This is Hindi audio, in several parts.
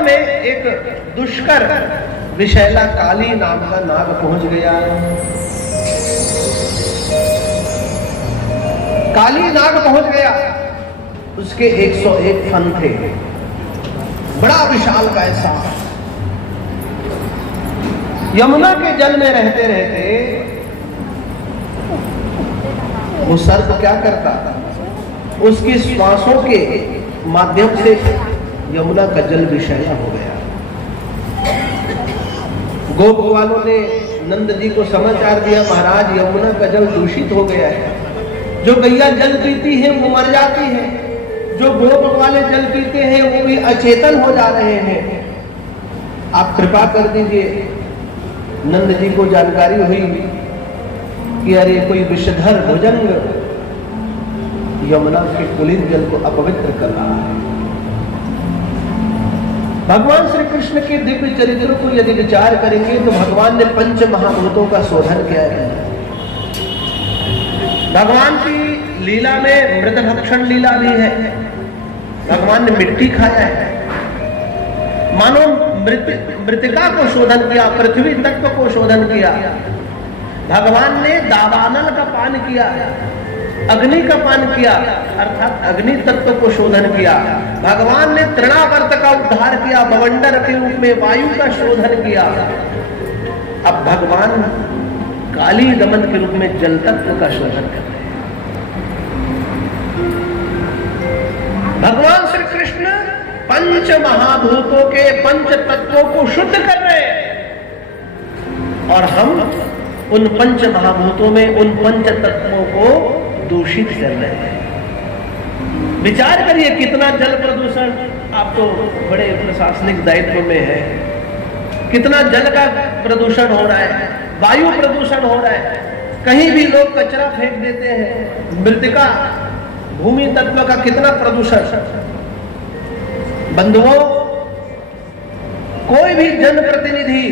यमुना में एक दुष्कर विषैला काली नाम का नाग पहुंच गया। काली नाग पहुंच गया, उसके 101 फन थे, बड़ा विशाल का ऐसा। यमुना के जल में रहते रहते वो सर्प क्या करता, उसकी श्वासों के माध्यम से यमुना का जल विषैला हो गया। गोप वालों ने नंद जी को समाचार दिया, महाराज यमुना का जल दूषित हो गया है, जो गैया जल पीती है वो मर जाती है, जो गोप वाले जल पीते हैं वो भी अचेतन हो जा रहे हैं, आप कृपा कर दीजिए। नंद जी को जानकारी हुई कि अरे कोई विषधर भुजंग यमुना के पुलित जल को अपवित्र कर रहा है। भगवान श्री कृष्ण के दिव्य चरित्रों को यदि विचार करेंगे तो भगवान ने पंच महाभूतों का शोधन किया है। भगवान की लीला में मृत भक्षण लीला भी है। भगवान ने मिट्टी खाया है, मानो मृतिका को शोधन किया, पृथ्वी तत्व को शोधन किया। भगवान ने दावानल का पान किया, अग्नि का पान किया, अर्थात अग्नि तत्व को शोधन किया। भगवान ने तृणावर्त का उद्धार किया, बवंडर के रूप में वायु का शोधन किया। अब भगवान काली दमन के रूप में जल तत्व का शोधन कर रहे हैं। भगवान श्री कृष्ण पंच महाभूतों के पंच तत्वों को शुद्ध कर रहे हैं और हम उन पंच महाभूतों में उन पंच तत्वों को दूषित कर रहे हैं। विचार करिए कितना जल प्रदूषण, आप तो बड़े प्रशासनिक दायित्व में है, कितना जल का प्रदूषण हो रहा है, वायु प्रदूषण हो रहा है, कहीं भी लोग कचरा फेंक देते हैं, मृतिका भूमि तत्व का कितना प्रदूषण। बंधुओं, कोई भी जनप्रतिनिधि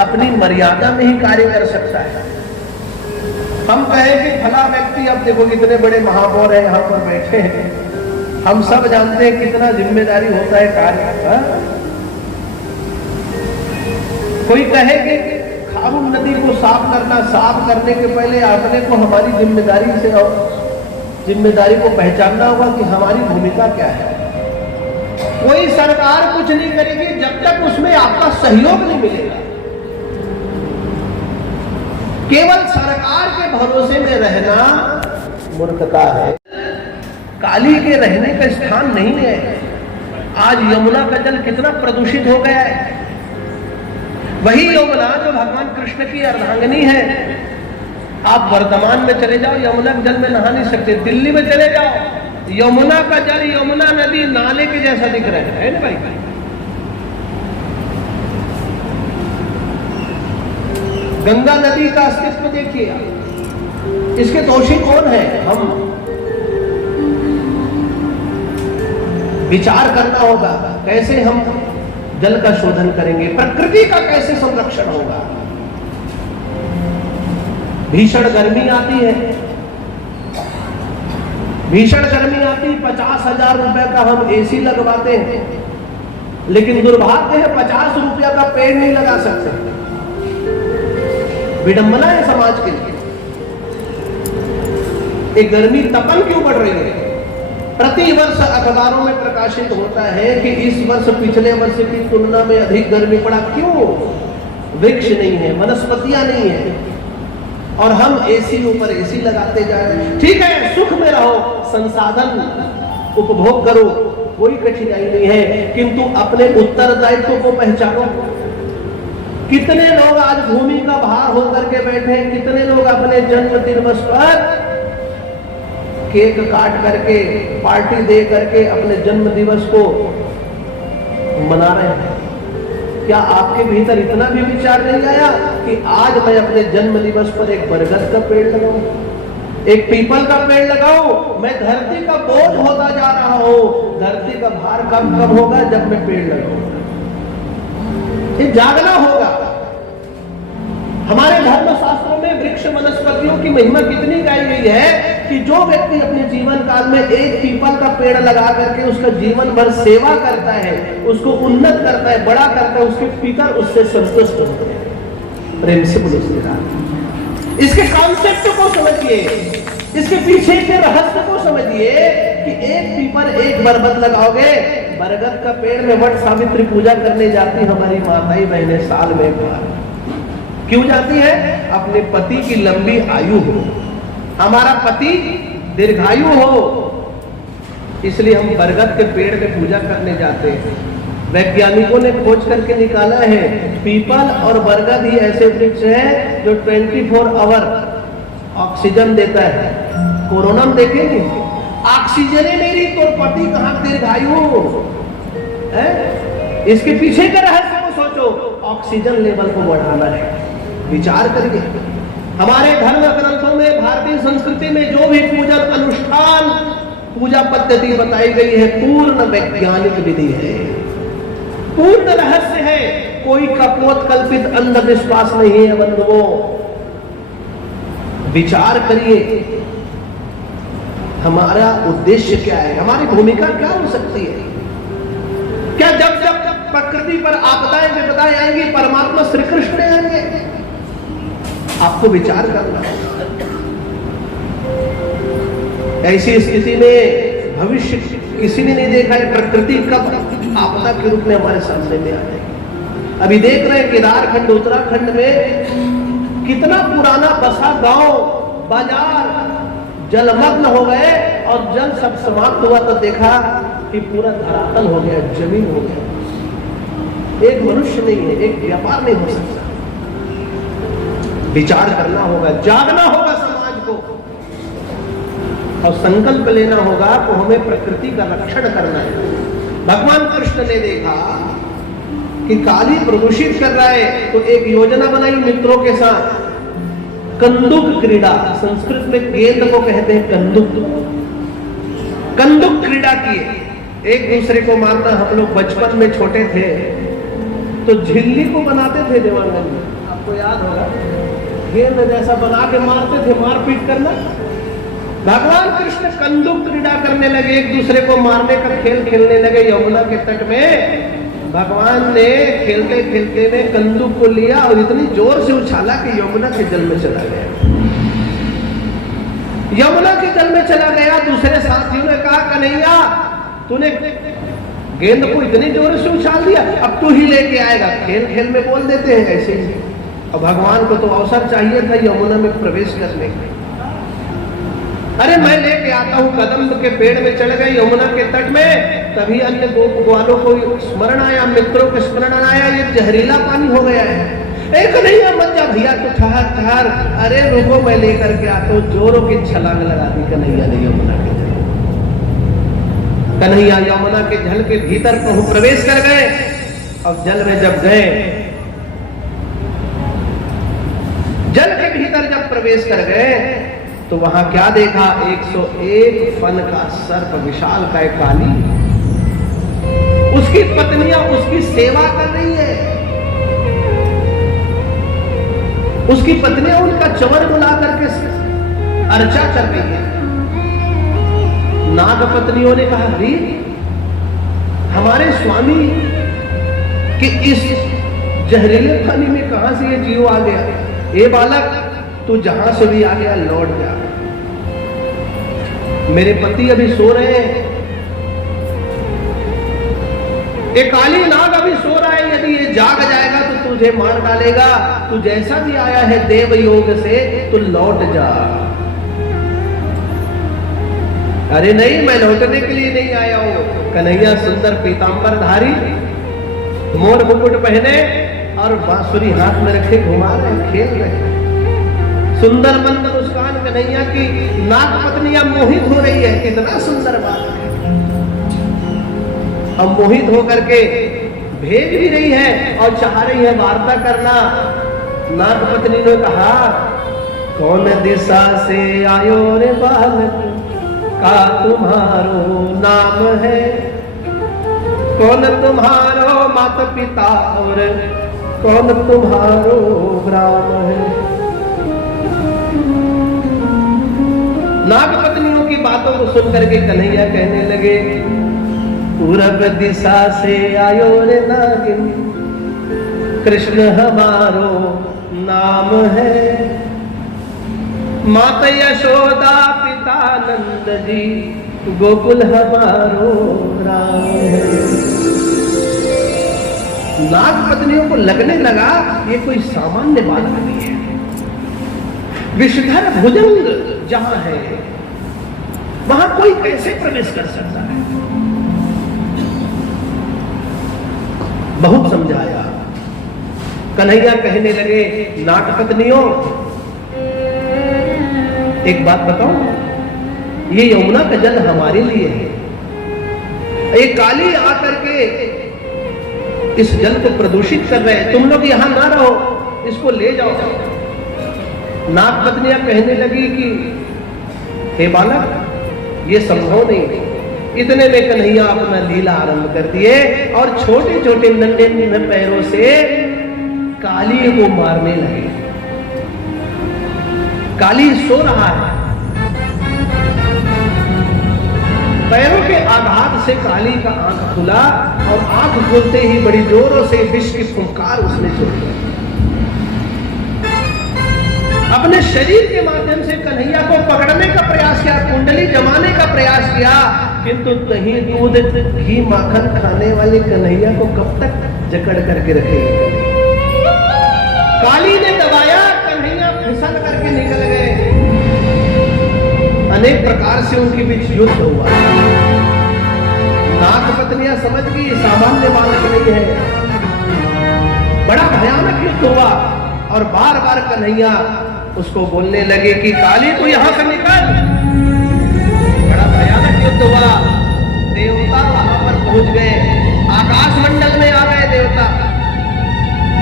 अपनी मर्यादा में ही कार्य कर सकता है। हम कहें कि फला व्यक्ति, अब देखो कितने बड़े महापौर हैं यहाँ पर बैठे हैं, हम सब जानते हैं कितना जिम्मेदारी होता है कार्य। कोई कहे कि खारून नदी को साफ करना, साफ करने के पहले आपने को हमारी जिम्मेदारी से और जिम्मेदारी को पहचानना होगा कि हमारी भूमिका क्या है। कोई सरकार कुछ नहीं करेगी जब तक उसमें आपका सहयोग नहीं मिलेगा। केवल सरकार के भरोसे में रहना मूर्खता है। काली के रहने का स्थान नहीं है। आज यमुना का जल कितना प्रदूषित हो गया है। वही यमुना जो भगवान कृष्ण की अर्धांगिनी है, आप वर्तमान में चले जाओ, यमुना के जल में नहा नहीं सकते। दिल्ली में चले जाओ, यमुना का जल, यमुना नदी नाले के जैसा दिख रहा है ना भाई। गंगा नदी का अस्तित्व देखिए, इसके दोषी कौन है? हम। विचार करना होगा कैसे हम जल का शोधन करेंगे, प्रकृति का कैसे संरक्षण होगा। भीषण गर्मी आती है, भीषण गर्मी आती, 50,000 रुपए का हम एसी लगवाते हैं, लेकिन दुर्भाग्य है 50 रुपया का पेड़ नहीं लगा सकते। विडंबना है समाज के लिए। एक गर्मी तपन क्यों बढ़ रही है? प्रति वर्ष अखबारों में प्रकाशित होता है कि इस वर्ष पिछले वर्ष की तुलना में अधिक गर्मी पड़ा। क्यों? वृक्ष नहीं है, वनस्पतियां नहीं है, और हम एसी ऊपर एसी लगाते जा रहे हैं। ठीक है, सुख में रहो, संसाधन उपभोग करो, कोई कठिनाई नहीं है, किंतु अपने उत्तरदायित्व को पहचानो। कितने लोग आज भूमि का भार होकर के बैठे हैं, कितने लोग अपने जन्म दिवस पर केक काट करके, पार्टी दे करके अपने जन्म दिवस को मना रहे हैं। क्या आपके भीतर इतना भी विचार नहीं आया कि आज मैं अपने जन्म दिवस पर एक बरगद का पेड़ लगाऊं, एक पीपल का पेड़ लगाऊं? मैं धरती का बोझ होता जा रहा हूं। धरती का भार कब होगा? जब मैं पेड़ लगाऊंगा। ये जागना होगा। हमारे धर्म शास्त्रों में वृक्ष वनस्पतियों की महिमा कितनी गाई गई है कि जो व्यक्ति अपने जीवन काल में एक पीपल का पेड़ लगा करके उसका जीवन भर सेवा करता है, उसको उन्नत करता है, बड़ा करता है, उसके पितर उससे संतुष्ट होते हैं। प्रेम से बोलो श्री राम। इसके कॉन्सेप्ट को समझिए, इसके पीछे के रहस्य को समझिए कि एक पीपल एक बरगद लगाओगे, बरगद का पेड़ में वट सावित्री पूजा करने जाती हमारी माताएं बहनें साल में एक बार। क्यों जाती है? अपने पति की लंबी आयु हो, हमारा पति दीर्घायु हो, इसलिए हम बरगद के पेड़ में पूजा करने जाते हैं। वैज्ञानिकों ने खोज करके निकाला है पीपल और बरगद ही ऐसे वृक्ष हैं जो 24 आवर ऑक्सीजन देता है। कोरोना में देखेंगे ऑक्सीजन ही नहीं रही तो पति कहां दीर्घायु है। इसके पीछे का रहस्य को सोचो, ऑक्सीजन लेवल को बढ़ाना है। विचार करिए, हमारे धर्म ग्रंथों में, भारतीय संस्कृति में जो भी पूजन अनुष्ठान, पूजा पद्धति बताई गई है, पूर्ण वैज्ञानिक विधि है, पूर्ण रहस्य है, कोई कपोत कल्पित अंधविश्वास नहीं है बंधुओं। विचार करिए, हमारा उद्देश्य क्या है, हमारी भूमिका क्या हो सकती है? क्या जब जब प्रकृति पर आपदाएं विपदाएं आएंगी, परमात्मा श्री कृष्ण आएंगे? आपको विचार करना होगा। ऐसी स्थिति में भविष्य किसी ने नहीं देखा है, प्रकृति कब आपदा के रूप में हमारे सामने में आ जाएगी। अभी देख रहे हैं केदारखंड उत्तराखंड में कितना पुराना बसा गांव बाजार जलमग्न हो गए और जल सब समाप्त हुआ तो देखा कि पूरा धरातल हो गया, जमीन हो गया। एक मनुष्य नहीं है, एक व्यापार नहीं हो सकता। विचार करना होगा, जागना होगा समाज को और संकल्प लेना होगा कि हमें प्रकृति का रक्षण करना है। भगवान कृष्ण ने देखा कि काली प्रदूषित कर रहा है तो एक योजना बनाई मित्रों के साथ, कंदुक क्रीड़ा, संस्कृत में गेंद को कहते हैं कंदुक। कंदुक क्रीड़ा किए, एक दूसरे को मारना। हम लोग बचपन में छोटे थे तो झिल्ली को बनाते थे देवांगन में, आपको याद होगा, गेंद जैसा बना के मारते थे, मारपीट करना। भगवान कृष्ण कंदुक क्रीड़ा करने लगे, एक दूसरे को मारने का खेल खेलने लगे यमुना के तट में। भगवान ने खेलते खेलते ने कंदुक को लिया और इतनी जोर से उछाला कि यमुना के जल में चला गया। यमुना के जल में चला गया। दूसरे साथियों ने कहा, कन्हैया तूने गेंद को इतनी जोर से उछाल दिया, अब तू ही लेके आएगा। खेल खेल में बोल देते हैं ऐसे ही। और भगवान को तो अवसर चाहिए था यमुना में प्रवेश करने का। अरे मैं लेके आता हूं। कदम के पेड़ में चढ़ गए यमुना के तट में। तभी अन्य ग्वालों को स्मरण आया, मित्रों को स्मरण आया, ये जहरीला पानी हो गया है। एक नहीं मत जा भैया, तो ठहर ठहर। अरे रुको, मैं लेकर के आता हूं। जोरों की छलांग लगा दी कन्हैया ने यमुना के जल। कन्हैया यमुना के जल के भीतर प्रवेश कर गए। अब जल में जब गए, जल के भीतर जब प्रवेश कर गए तो वहां क्या देखा? 101 फन का सर्प, विशाल काय काली। उसकी पत्नियां उसकी सेवा कर रही है। उसकी पत्नियां उनका चवर बुला करके अर्चा कर रही है। नाग पत्नियों ने कहा, री हमारे स्वामी कि इस जहरीले पानी में कहां से ये जीव आ गया? ये बालक तू जहां से भी आ गया लौट जा। मेरे पति अभी सो रहे हैं, एक काली नाग अभी सो रहा है। यदि ये जाग जाएगा तो तुझे मार डालेगा। तू जैसा भी आया है देव योग से, तू लौट जा। अरे नहीं, मैं लौटने के लिए नहीं आया हूं। कन्हैया सुंदर पीतांबर धारी, मोर मुकुट पहने और बांसुरी हाथ में रखे घुमा रहे, खेल रहे। सुंदर मंद मुस्कान कन्हैया की। नाग पत्नियां मोहित हो रही है, कितना सुंदर बात है। अब मोहित होकर के भेज भी रही है और चाह रही है वार्ता करना। नाग पत्नी ने कहा, कौन दिशा से आयो रे बालक, का तुम्हारो नाम है? कौन तुम्हारो माता पिता और कौन तुम्हारो ग्राम है। नाग पत्नियों की बातों को सुनकर के कन्हैया कहने लगे, पूरब दिशा से आयो रे नागिन, कृष्ण हमारो नाम है। माता यशोदा पिता नंद जी, गोकुल हमारो राम है। नाग पत्नियों को लगने लगा ये कोई सामान्य बात नहीं है। विषधर भुजंग जहां है वहां कोई कैसे प्रवेश कर सकता है। बहुत समझाया। कन्हैया कहने लगे, नाग पत्नियों एक बात बताओ, ये यमुना का जल हमारे लिए है। ये काली आकर के इस जल को प्रदूषित कर रहे हैं, तुम लोग यहां ना रहो, इसको ले जाओ। नाग पत्नियां कहने लगी कि हे बालक, ये संभव नहीं। इतने में कन्हैया अपना लीला आरंभ कर दिए और छोटे छोटे नन्हे नन्हे पैरों से काली को मारने लगे। काली सो रहा है, पैरों के आघात से काली का आंख खुला और आंख खोलते ही बड़ी जोरों से विष की फुंकार उसने छोड़ी। अपने शरीर के माध्यम से कन्हैया को पकड़ने का प्रयास किया, कुंडली जमाने का प्रयास किया, किंतु कहीं दूध घी माखन खाने वाले कन्हैया को कब तक जकड़ करके रखेंगे। काली ने दबाया, कन्हैया फिसल करके निकल गए। अनेक प्रकार से उनके बीच युद्ध हुआ। नाग पत्नियां समझ गई सामान्य बालक नहीं है। बड़ा भयानक युद्ध हुआ और बार बार कन्हैया उसको बोलने लगे कि काली तू यहां से निकल। बड़ा भयानक युद्ध हुआ। देवता वहां पर पहुंच गए, आकाश मंडल में आ गए देवता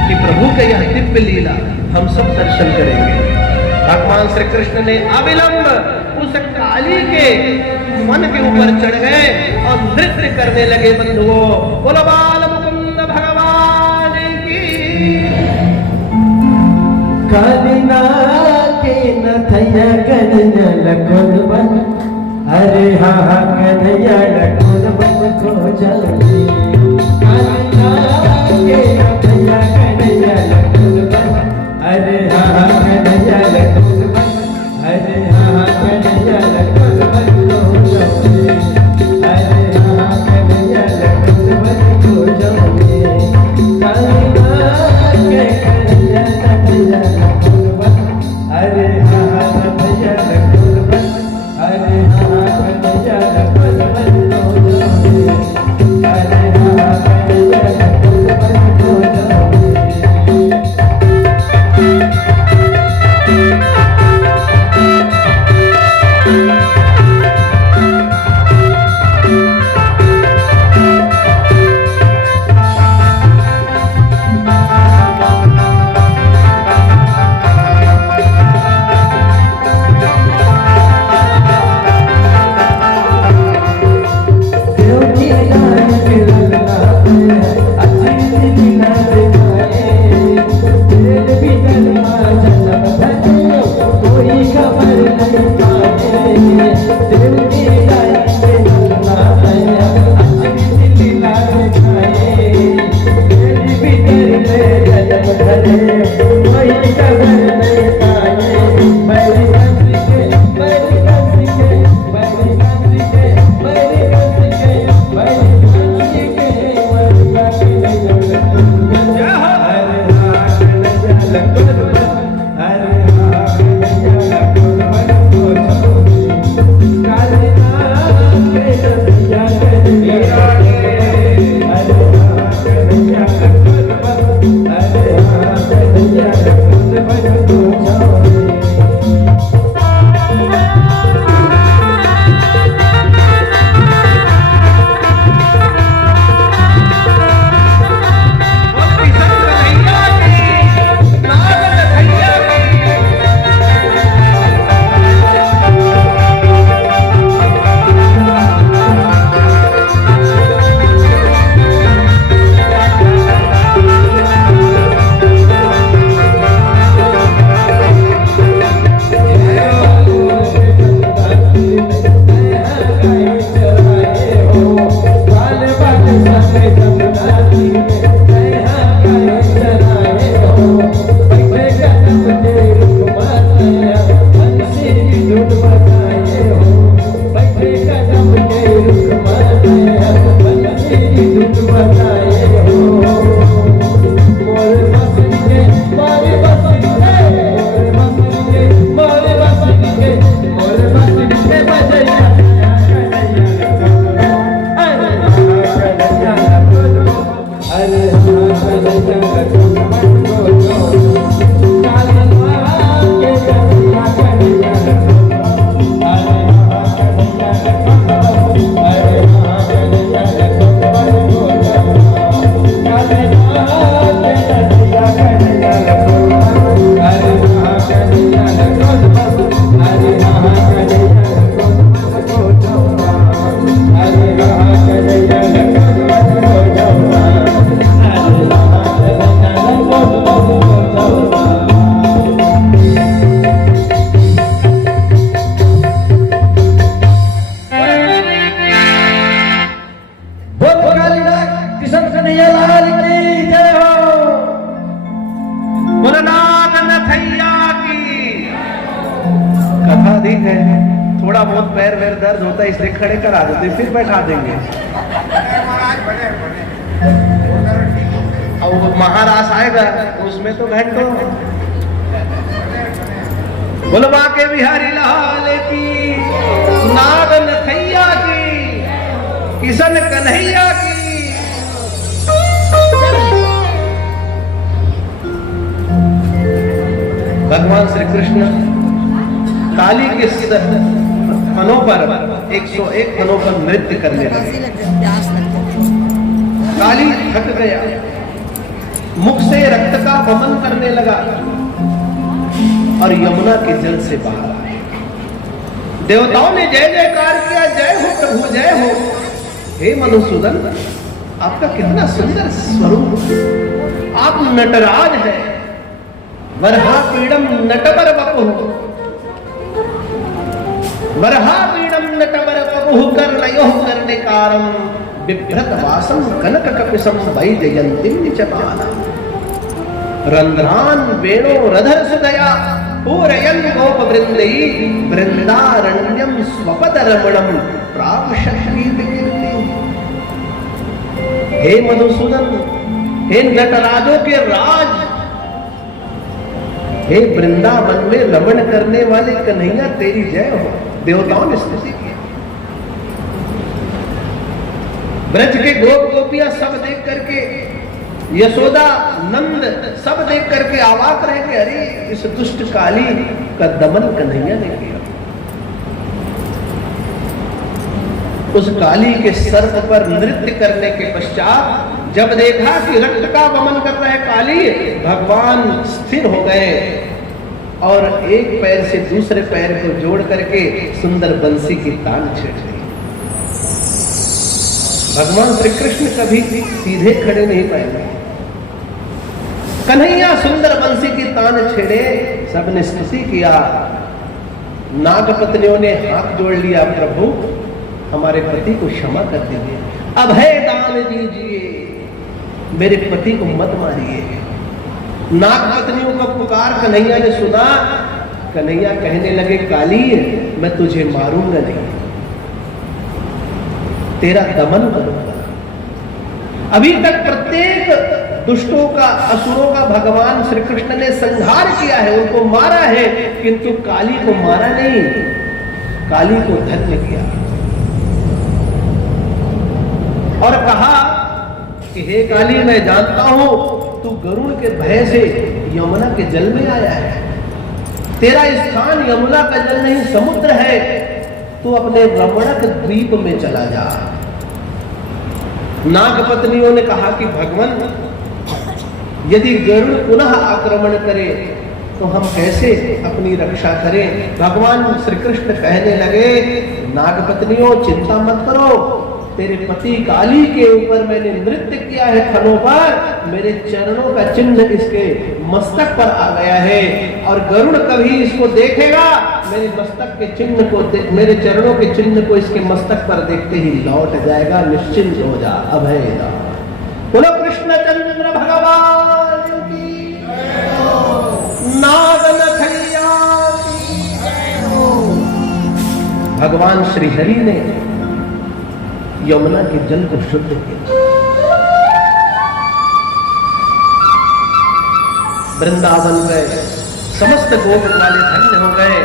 कि प्रभु का यह दिव्य लीला हम सब दर्शन करेंगे। भगवान श्री कृष्ण ने अविलंब उस काली के मन के ऊपर चढ़ गए और नृत्य करने लगे। बंधुओं, बोलो बाल मुकुंद भगवान की। कालिना के नथया कन्हैया लखन बन, अरे हाँ कन्हैया लखन बन को जल्दी। कालिना के नथया कन्हैया लखन बन, अरे हाँ कन्हैया लखन बन, अरे हाँ कन्हैया लखन बन को जल्दी। अरे हाँ कन्हैया लखन बन को जल्दी। कालिना के कन्हैया नथया लखन बन, अरे हाँ कन्हैया लखन बन, अरे हाँ कन्हैया लखन बन को जल्दी। अरे हाँ कन्हैया लखन बन को जल्दी। Bye. कथा अधिक है, थोड़ा बहुत पैर वैर दर्द होता है इसलिए खड़े करा देते, फिर बैठा देंगे। और वो महाराज आएगा उसमें तो घंटों। बुलवा के बिहारी लाल की, नागन थैया की, किशन कन्हैया की। भगवान श्री कृष्ण काली के फनों पर 101 फनों पर नृत्य करने लगे। काली थक गया, मुख से रक्त का वमन करने लगा और यमुना के जल से बाहर आए। देवताओं ने जय जयकार किया, जय हो प्रभु जय हो। हे मधुसूदन, आपका कितना सुंदर स्वरूप, आप नटराज है। वरहापीडम नटवर वपुः, वरहापीडम नटवर वपुः कर्णयोः कर्णिकारं बिभ्रत वासं कनक कपिशं वैजयन्तीं निचपाला। रंध्रान वेणो रधर सुदया पूरयन् गोप वृंदै वृंदारण्यं स्वपद रमणं प्रावशक्ति। हे मधुसूदन, हे नटराजों के राज, हे वृंदावन में रमण करने वाले कन्हैया तेरी जय हो। देवताओं ने स्तुति की। ब्रज के गोप गोपियां सब देख करके, यशोदा नंद सब देख करके अवाक रहे कि अरे इस दुष्ट काली का दमन कन्हैया ने किया। उस काली के सर्प पर नृत्य करने के पश्चात जब देखा कि रक्त का वमन कर रहा है काली, भगवान स्थिर हो गए और एक पैर से दूसरे पैर को जोड़ करके सुंदर बंसी की तान छेड़ दी। भगवान श्री कृष्ण कभी सीधे खड़े नहीं पाएंगे। कन्हैया सुंदर बंसी की तान छेड़े, सबने स्तुति किया। नागपत्नियों ने हाथ जोड़ लिया, प्रभु हमारे पति को क्षमा कर दीजिए, अभय दान दीजिए, मेरे पति को मत मारिए। नागपत्नियों का पुकार कन्हैया ने सुना। कन्हैया कहने लगे, काली मैं तुझे मारूंगा नहीं, तेरा दमन करूंगा। अभी तक प्रत्येक दुष्टों का, असुरों का भगवान श्री कृष्ण ने संहार किया है, उनको मारा है, किंतु काली को मारा नहीं, काली को धन्य किया। और कहा कि हे काली, मैं जानता हूं तू गरुड़ के भय से यमुना के जल में आया है। तेरा स्थान यमुना का जल नहीं समुद्र है, तू अपने रमणक द्वीप में चला जा। नागपत्नियों ने कहा कि भगवान, यदि गरुड़ पुनः आक्रमण करे तो हम कैसे अपनी रक्षा करें। भगवान श्री कृष्ण कहने लगे, नागपत्नियों चिंता मत करो, तेरे पति काली के ऊपर मैंने नृत्य किया है फनों पर, मेरे चरणों का चिन्ह इसके मस्तक पर आ गया है, और गरुड़ कभी इसको देखेगा, मेरे मस्तक के चिन्ह को, मेरे चरणों के चिन्ह को इसके मस्तक पर देखते ही लौट जाएगा। निश्चिंत हो जा, अभय दा। बोलो कृष्णचंद्र भगवान की, नागन थैया की। भगवान श्री हरि ने यमुना के जल को शुद्ध किया। वृंदावन गए, समस्त गोप वाले धन्य हो गए।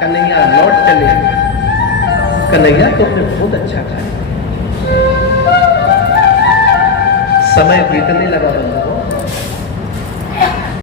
कन्हैया लौट चले। कन्हैया तुमने बहुत अच्छा कहा। समय बीतने लगा बंधुओं।